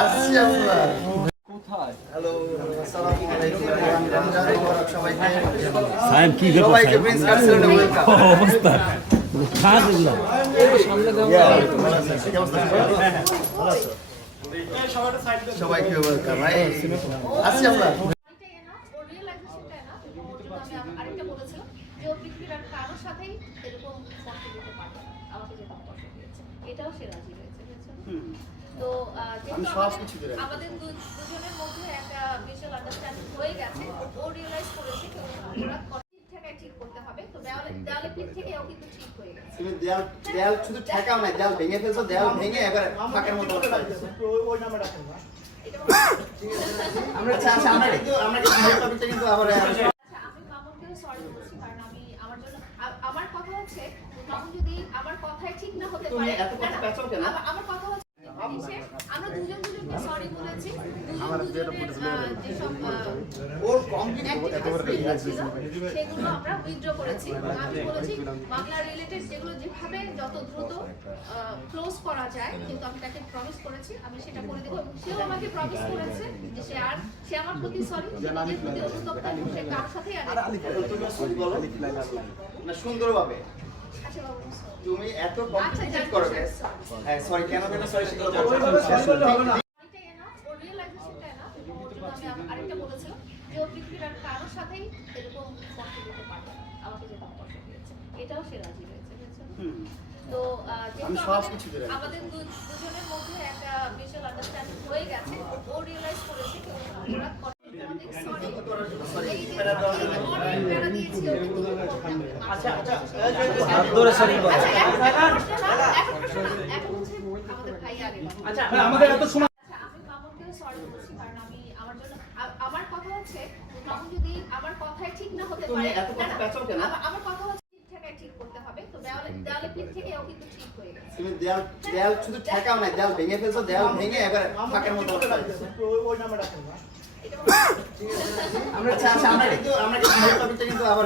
আসছি আমরা কোথায় হ্যালো আসসালামু আলাইকুম রমজান মোবারক সবাইকে সাহেব কি অবস্থা খাস এগুলা সবাইকে ওয়েলকাম আসছি আমরা আরেকটা যে ও পৃথিবীর আর কারোর সাথেই এরকম পারবে আমাকে দিয়েছে এটাও সে রাজি হয়েছে তো আমি সব আমাদের- কিছু দিয়ে আমাদের দুজনের মধ্যে একটা মিউচুয়াল আন্ডারস্ট্যান্ডিং হয়ে গেছে। ও রিয়েলাইজ করেছে যে অপরাধ করে ঠিক ঠিক করতে হবে। তো দেওয়ালে দেওয়ালে পিঠ থেকে ও কিন্তু ঠিক হয়ে গেছে। তুমি দেয়াল দেয়াল শুধু ঠেকাও না দেয়াল ভেঙে ফেলছো দেয়াল ভেঙে এবার ফাঁকের মতো এটা আমরা আমরা কিন্তু কিন্তু আবার কথা হচ্ছে যদি আমার কথায় ঠিক না হতে পারে? আমার- আমার কথা হচ্ছে জিনিসে আমরা দুজন দুজনকে সরি বলেছি দুজন দুজনের আহ, ওর কমপ্লিট activities ছিল, সেগুলো আমরা উইথড্র করেছি। আমি বলেছি বাংলা রিলেটেড যেগুলো যেভাবে যত দ্রুত ক্লোজ করা যায় কিন্তু আমি তাকে প্রমিস করেছি আমি সেটা করে দেবো। এবং সেও আমাকে প্রমিস করেছে যে সে আর সে আমার প্রতি সরি নিজের প্রতি অনুতপ্ত এবং সে কারোর সাথেই আর তুমি সরি বলো না সুন্দরভাবে। বাবু sorry। তুমি এত আচ্ছা, কমপ্লিকেট জানি, করো sorry, guys। sorry. হ্যাঁ সরি কেন কেন সরি সেটা এটাই না, ওর realizationটাই না, ওর জন্য আমি আম- আরেকটা বলেছিলাম যে ও পৃথিবীর আর কারোর সাথেই এরকম কষ্ট দিতে পারবে আমাকে যেরকম কষ্ট দিয়েছে। এটাও সে রাজি হয়েছে, তো আমাদের- দুজনের মধ্যে একটা মিউচুয়াল আন্ডারস্ট্যান্ডিং হয়ে গেছে ও রিয়েলাইজ করেছে অপরাধ করে আচ্ছা আচ্ছা আচ্ছা আমাদের আচ্ছা এত সময় আচ্ছা আমি মামুনকেও সরি বলছি কারণ আমি আমার জন্য আ- আমার কথা হচ্ছে তখন যদি আমার কথাই ঠিক না হতে পারে এত কথা না, না, কেন? আমার- কথা হচ্ছে ঠিক করতে হবে তো দেওয়ালে দেওয়ালে পিঠ থেকে ও কিন্তু ঠিক হয়ে গেছে। তুমি দেয়াল দেয়াল শুধু ঠেকাও না দেয়াল ভেঙে ফেলছো দেয়াল ভেঙে এবার ফাঁকের মতো এটা আমরা আচ্ছা আচ্ছা আমরা কিন্তু আমরা কিন্তু আবার